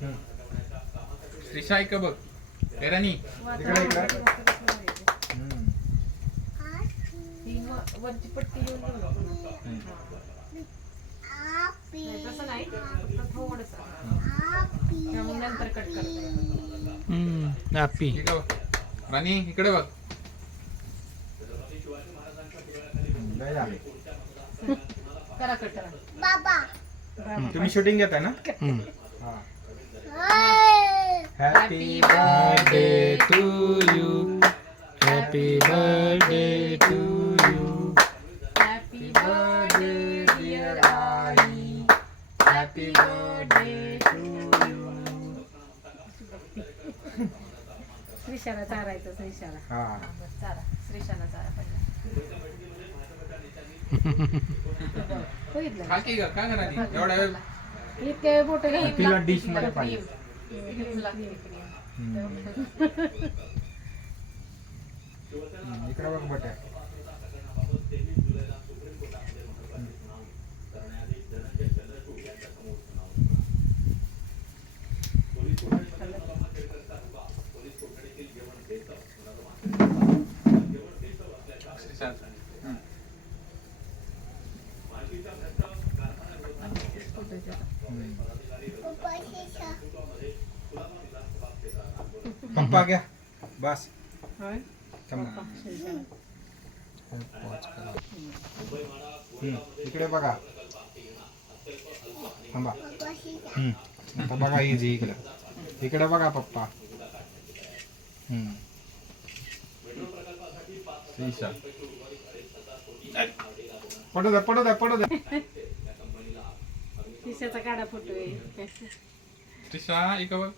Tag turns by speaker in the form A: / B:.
A: श्रीषा ऐक बघ. राणी
B: इकडे इकडे.
C: वरची पट्टी येऊन घेऊ नको. नाही, तसं नाही थोडंसं नंतर कट करते
A: बघ. राणी इकडे बघ.
B: लय झाले.
C: करा कट. करा
B: तुम्ही शूटिंग घेताय ना? हा
C: happy
D: birthday to you happy birthday to you
C: happy birthday dear I happy birthday to you श्रीशाला चारायचं श्रीशाला.
B: हा.
C: चारा श्रीशाला चारा पहिला बघितलं
A: खा की ग का ग राणी? एवढा वेळ
C: इतके बोट
B: तिला डिशमध्ये पाहिजे. इकडे बघ बट्या. पप्पा घ्या. बस. इकडे बघा. थांबा. आता बघा इजी इकडे. इकडे बघा पप्पा. पडू द्या पडू द्या पडू द्या
C: श्रीशाचा काढा फोटो आहे.
A: श्रीषा इकडे बघ.